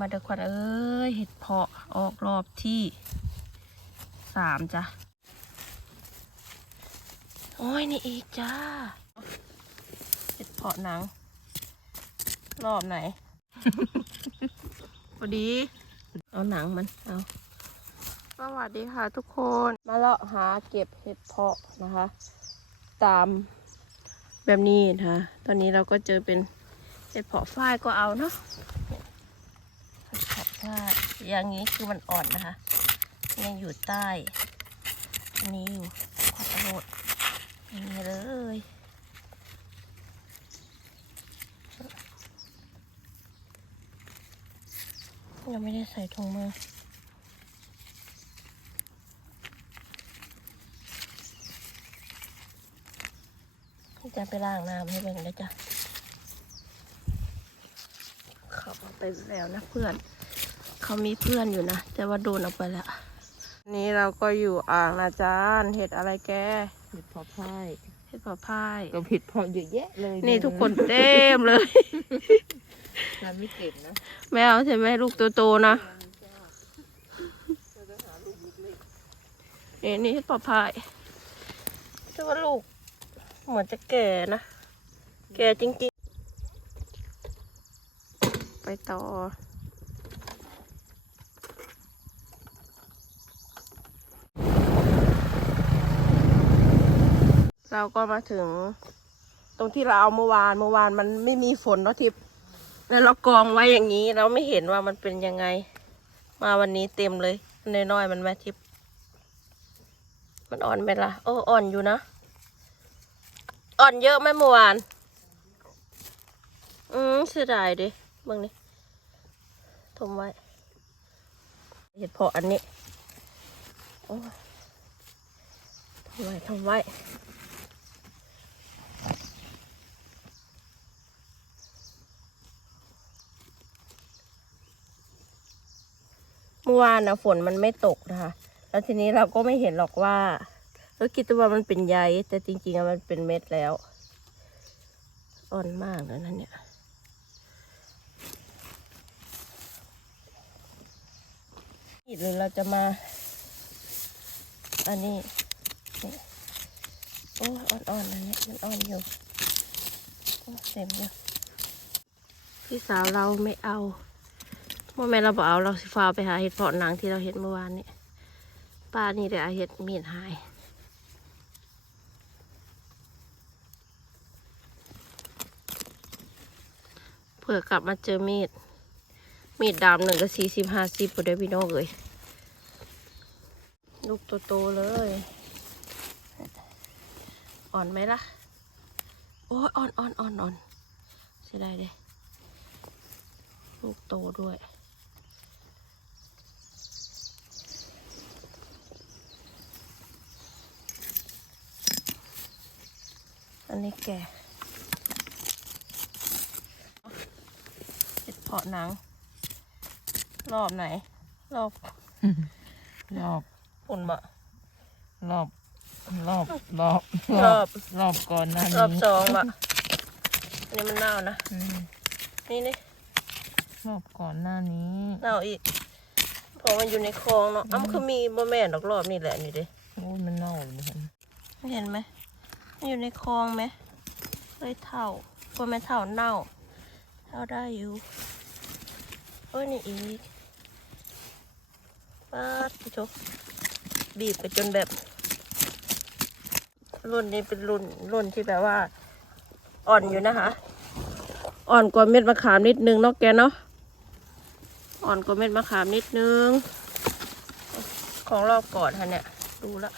มาเด้อควันเอ้ยเห็ดเพาะออกรอบที่สามจ้ะ โอ้ย นี่อีกจ้า เห็ดเพาะหนัง รอบไหน พอดี เอาหนังมัน เอา สวัสดีค่ะทุกคน มาเลาะหาเก็บเห็ดเพาะนะคะ ตามแบบนี้นะคะ ตอนนี้เราก็เจอเป็นเห็ดเพาะฝ้ายก็เอาเนาะเห็ดเพาอย่างนี้คือมันอ่อนนะคะยังอยู่ใต้อันนี้อยู่ขอโทษอย่างนี้เลยยังไม่ได้ใส่ถุงมือจะไปล้างน้ำให้เบ่งได้จ้ะขาเอาไปแล้วนะเพื่อน เขามีเพื่อนอยู่นะ แต่ว่าโดนเอาไปแล้วนี่เราก็อยู่อ่างนะจานเห็ดอะไรแกเห็ดเพาะพ่ายเห็ดปะพายก็ผิดเพาะเยอะแยะเลยนี่ทุกคนเต็มเลยทำไม่เก่งนะแมวใช่ไหมลูกโตๆนะนี่นี่เห็ดปะพายแต่ว่าลูกเหมือนจะแก่นะ แก่จริงๆ ไปต่อ เราก็มาถึง ตรงที่เราเอาเมื่อวานเมื่อวานมันไม่มีฝนเนาะทิพย์แล้วเรากองไว้อย่างนี้ เราไม่เห็นว่ามันเป็นยังไง มาวันนี้เต็มเลยน้อยๆมันแม่ทิพย์มันอ่อนไหมล่ะโอ้อ่อนอยู่นะ อ่อนเยอะไหมเมื่อวาน อืมเสียดายดิเบิ่งนี่ทมไว้ เห็ดเพาะอันนี้โอ้ทำไว้ทำไว้ มื่อวานนะฝนมันไม่ตกนะคะ แล้วทีนี้เราก็ไม่เห็นหรอกว่าเราคิดว่ามันเป็นใยแต่จริงๆมันเป็นเม็ดแล้ว อ่อนมากเลยนะเนี่ยหรือเราจะมา อันนี้นี่โอ้ยอ่อนๆอันนี้มันอ่อนอยู่เต็มอยู่พี่สาวเราไม่เอา โมแม่เราบอกเอาเราสิฟ้าวไปหาเห็ดเพาะหนังที่เราเห็นเมื่อวานนี้ป้านี่เดี๋ยวเอาเห็ดมีดหายเผื่อกลับมาเจอมีด มีดดามหนึ่งก็สี่สิบห้าสิบพอได้พี่น้องเลยลูกโตๆเลย อ่อนไหมล่ะ โอ้ยอ่อนอ่อนอ่อนอ่อนเสียดายเลยลูกโตด้วย อันนี้แก่เห็ดเพาะหนัง รอบไหน รอบ รอบฝุ่นบะรอบ รอบ รอบ รอบ รอบก่อนหน้ารอบนี้สองบะอันนี้มันเน่านะ อืมนี่นี่รอบก่อนหน้านี้เน่าอีกเพราะมันอยู่ในคลองเนาะอ้ำคือมีบ่แม่นดอกรอบนี่แหละนี่เด้โอ้ยมันเน่าเลยครับไม่เห็นไหมมัน อยู่ในคลองไหมเลยเท่าบ่แม่นเท่าเน่าเท่าได้อยู่โอ้ยนี่อีกปาดพี่โชบีบไปจนแบบ รุ่นนี้เป็นรุ่นรุ่นที่แบบว่า อ่อนอยู่นะคะ อ่อนกว่าเม็ดมะขามนิดนึงเนาะแกเนาะอ่อนกว่าเม็ดมะขามนิดนึง ของรอบก่อนฮะเนี่ย ดูละ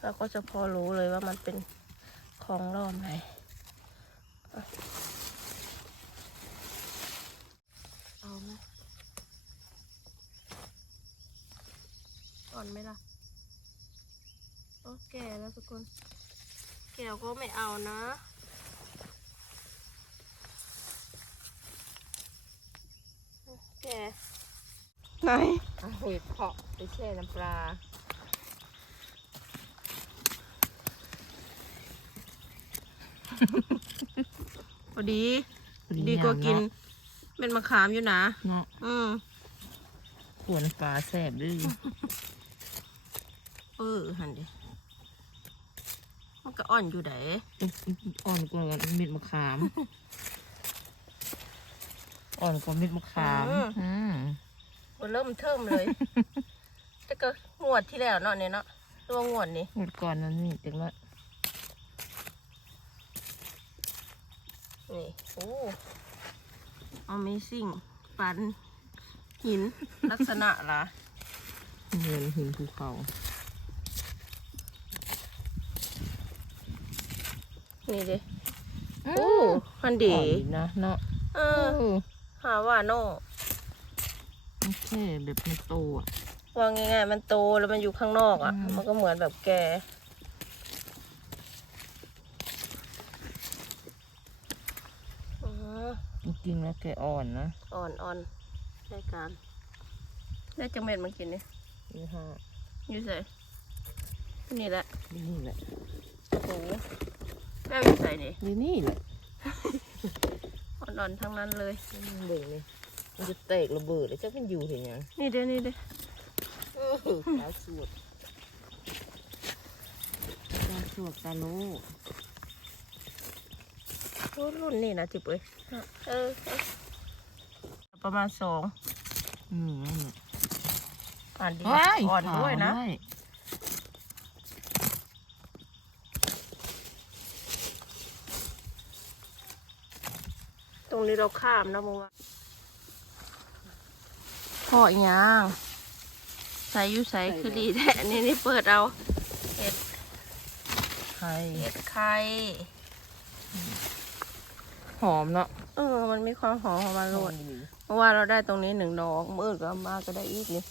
เราก็จะพอรู้เลยว่ามันเป็น ของรอบไหนอะเอาไหมอ่อนไหมล่ะ โอแก่แล้วทุกคนแก้วก็ไม่เอานะแก่ไหนเอาเห็ดเพาะไปแช่น้ำปลา พอดี ดีกว่ากินเป็นมะขามอยู่นะเนาะอืมขวนปลาแสบด้วยเออหันดิมันก็อ่อนอยู่ไดอ่อนกว่าเม็ดมะขาม อ่อนกว่าเม็ดมะขามอืมมันเริ่มเทิมเลยแต่ก็งวดที่แล้วเนาะเนี่ยเนาะตัวงวดนี่หมดก่อนนั้นนี่เด็กละนี่โอ้ Amazing ปันหินลักษณะล่ะเหมือนหินภูเขานี่เด้โอ้โอ้ฮันดีดีนะเนาะเอเอออหาว่าโน่ไม่ใช่แบบไม่โตอะ ว่าง่ายๆมันโตแล้วมันอยู่ข้างนอกอะ อืม มันก็เหมือนแบบแกอ๋อ จริงๆแล้วแกอ่อนนะอ่อนอ่อนได้การได้จังเม็ดมากินนี่นี่ฮะอยู่ใส่นี่แหละนี่แหละโอ้โหแก้วอยู่ใส่นี่นี่นี่แหละอ่อนๆทั้งนั้นเลยเบิ่งนี่มันจะแตกระเบิดเลยเจ้าเป็นอยู่เห็นยังนี่เด้อนี่เด้อเออตาสวดตาสวดตาโลโอ้ รุ่นนี่นะจิบเอ้ยเออเออประมาณสองอืมนั่นน่ะอ่านดีว้ายอ่อนด้วยนะขาวตรงนี้เราข้ามนะโมว่าพ่ออีหยังใส่อยู่ใส่คือดีแท้นี่นี่เปิดเอาเห็ดไข่เห็ดไข่ห อมเนาะเออ มันมีความหอมของมันโรดดีเพราะว่าเราได้ตรงนี้หนึ่งดอกมืดก็เอามาก็ได้อีกนี่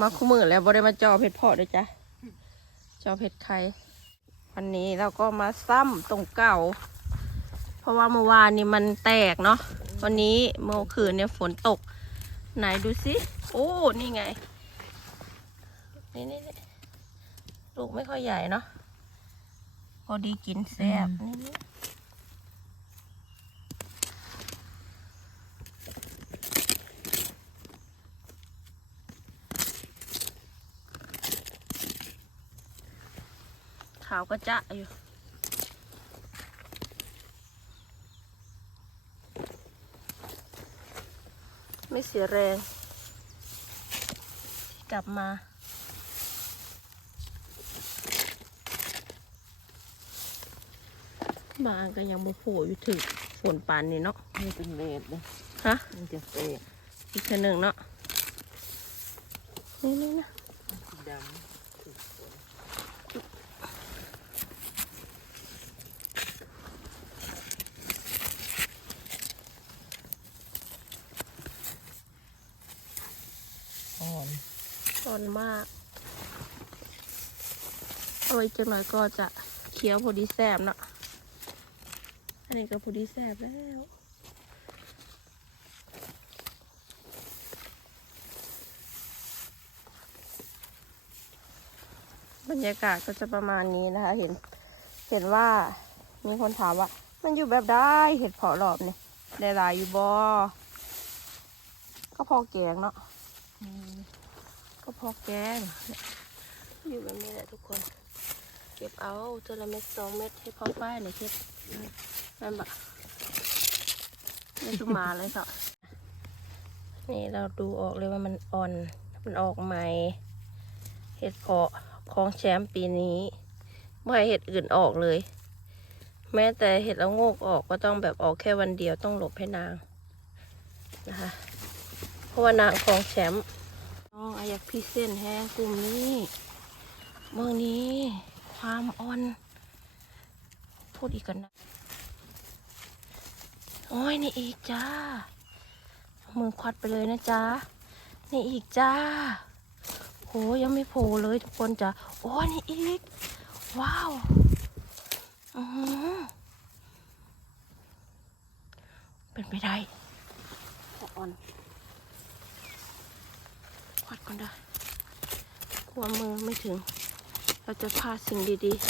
มาคู่มือแล้วบ่ได้มาจอเห็ดเพาะด้วยจ้ะจอเห็ดไข่วันนี้เราก็มาซ้ำตรงเก่า เพราะว่าเมื่อวานนี่มันแตกเนาะวันนี้เมื่อคืนเนี่ยฝนตก ไหนดูสิโอ้นี่ไงนี่นี่นี่ลูกไม่ค่อยใหญ่เนาะพอดีกินแซ่บนี่ ขาวก็จะอยู่ไม่เสียแรงที่กลับมาบางก็ยังบ่โผล่อยู่ถึงฝนปานนี่เนาะนี่เป็นเลดเลยฮะมันจะแตกอีกแค่หนึ่งเนาะนี่นี่นะสีดำถูกฝนอ่อน ร้ อนมากเอาไว้จังหน่อยก็จะเคี้ยวพอดีแซบเนาะอันนี้ก็พอดีแซบแล้วบรรยากาศก็จะประมาณนี้นะคะ เห็น เห็นว่ามีคนถามว่า มันอยู่แบบได้เห็ดเพาะรอบเนี่ยได้หลายอยู่บอก็พอแกงเนาะ อแก่อยู่แบบนี้แหละทุกคน เก็บเอาเจละเม็ดสองเม็ดให้พอฝ้ายหน่อยเช็ดนั่นบะนี่คือมาเลยค่ะนี่เราดูออกเลยว่ามันอ่อน มันออกใหม่ เห็ดเพาะของแชมป์ปีนี้ไม่ให้เห็ดอื่นออกเลย แม้แต่เห็ดละโงกออกก็ต้องแบบออกแค่วันเดียวต้องหลบให้นางนะคะ เพราะว่านางของแชมป์ กพรีเซนแฮงกลุ่มนี้เมืองนี้ความอ่อนพูดอีกกันนะโอ้ยนี่อีกจ้ามือควัดไปเลยนะจ้านี่อีกจ้าโหยังไม่โผล่เลยทุกคนจ้าโอ้ยนี่อีก ว้าวอือเป็นไปได้อ่อนัดก่อนได้กลัวมือไม่ถึง เราจะพาสิ่งดีๆ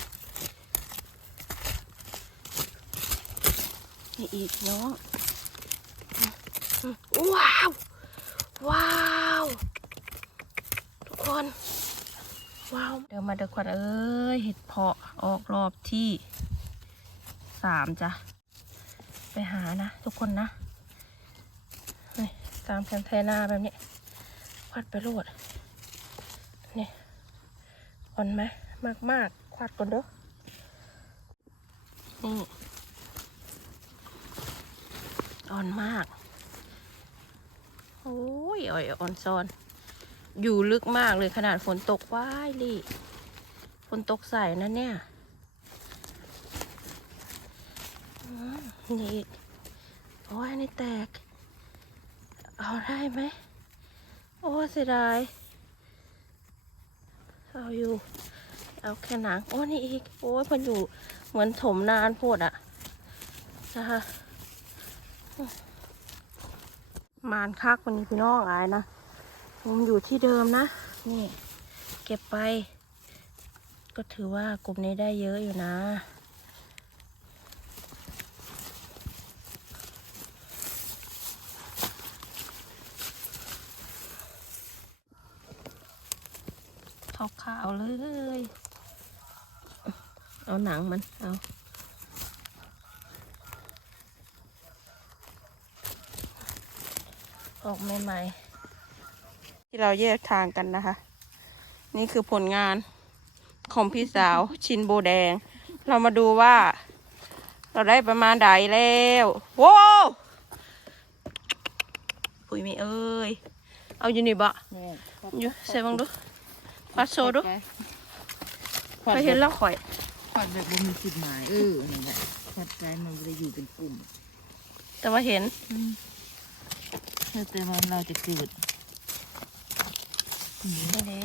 นี่อีกเนาะว้าว ว้าว ทุกคน ว้าว เดี๋ยวมาเดี๋ยวก่อนเอ้ย เห็ดเพาะออกรอบที่สามจ้ะ ไปหานะ ทุกคนนะตามแคมไทนาแบบนี้ ควัดไปโลดนี่อ่อนไหมมากมากควัดก่อนเด้อนี่อ่อนมากโอ้ยอ่อยอ่อนซอน อยู่ลึกมากเลยขนาดฝนตกว้ายลี่ฝนตกใส่นะเนี่ยนี่อีกโอ้ยนี่แตก เอาได้ไหม โอ้เสียดาย เอาอยู่ เอาแค่หนัง โอ้นี่อีก โอ้ยมันอยู่เหมือนถมนานโพดอะนะคะมานคักวันนี้พี่น้องอายนะมันอยู่ที่เดิมนะ นี่ เก็บไป ก็ถือว่ากลุ่มนี้ได้เยอะอยู่นะ ขาวขาวๆเลย เอาหนังมัน เอาออกใหม่ๆที่เราแยกทางกันนะคะ นี่คือผลงานของพี่สาวชินโบแดง เรามาดูว่า เราได้ประมาณใดแล้วโว้วปุ๋ยไม่เอ้ย เอาอยู่นี่บะแม่อยู่ใส่บังดู ปัดโซดูขวัญไปเห็นแล้วข่อยขวัญแบบบ่มีจุดหมายเออนี่แหละขวัญใจมันจะอยู่เป็นกลุ่ม แต่ว่าเห็นแต่ว่าเราจะเกิดนี่เด้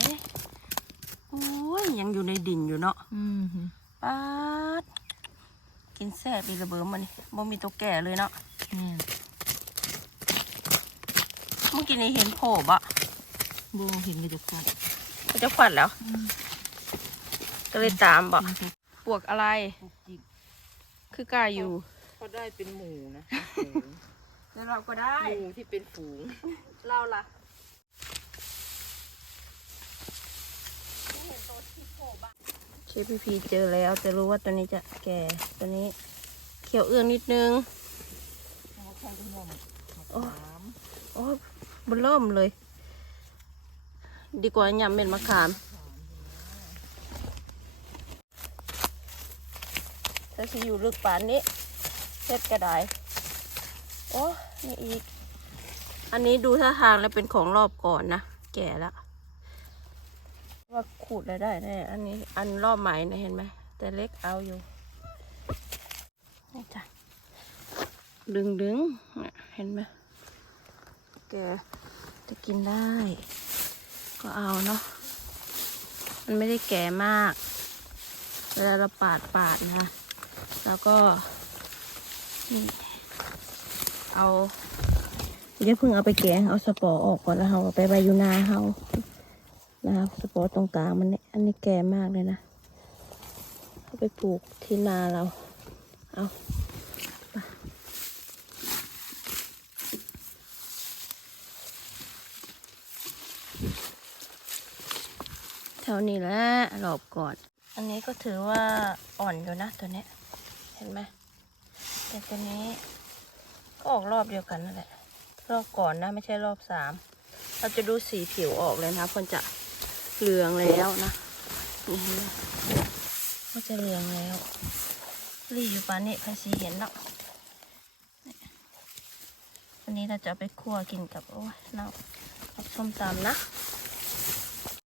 โอ้ยยังอยู่ในดินอยู่เนาะอืมป๊าดกินแซ่บอีระเบิดมันนี่บ่มีตัวแก่เลยเนาะแม่เมื่อกี้นี้เห็นโผล่บะโบเห็นก็จะขวั ญเขาจะขวัญแล้ว ก็เลยตามบะปวกอะไรพวกจิกคือกล้าอยู่ก็ได้เป็นหมูนะแล้วเราก็ได้หมูที่เป็นฝูง เราล่ะเชฟพีพีเจอแล้วแต่รู้ว่าตัวนี้จะแก่ตัวนี้เขียวเอื้องนิดนึง โอ้โอ้บนเริ่มเลย ดีกว่ายำเม็ดมะขามถ้าสิอยู่ลึกป่านนี้เช็ดกระไดโอ้นี่อีก อันนี้ดูท่าทางแล้วเป็นของรอบก่อนนะ แก่แล้วว่าขูดได้ได้แน่อันนี้อันรอบใหม่นะเห็นไหม แต่เล็กเอาอยู่นี่จ้ะดึงดึงเนี่ยเห็นไหมแกจะกินได้ ก็เอาเนาะ มันไม่ได้แก่มาก เวลาเราปาดปาดนะคะแล้วก็นี่เอาเดี๋ยวเพิ่งเอาไปแกะเอาสปอร์ออกก่อนแล้วเราเอาไปใบยูนาเขานะครับสปอร์ตรงกลางมันเนี่ยอันนี้แก่มากเลยนะ เอาไปปลูกที่นาเรา เอาไปแถวนี้แหละหลบก่อน อันนี้ก็ถือว่าอ่อนอยู่นะตัวเนี้ย เห็นไหมแต่ตัวนี้ก็ออกรอบเดียวกันนั่นแหละ รอบก่อนนะไม่ใช่รอบสาม เราจะดูสีผิวออกเลยนะเพิ่นจะเหลืองแล้วนะนี่ก็จะเหลืองแล้วรีอยู่ปานนี้ใครสีเห็นเนาะนี่วันนี้เราจะไปคั่วกินกับโอ้ยเนากับส้มตำนะ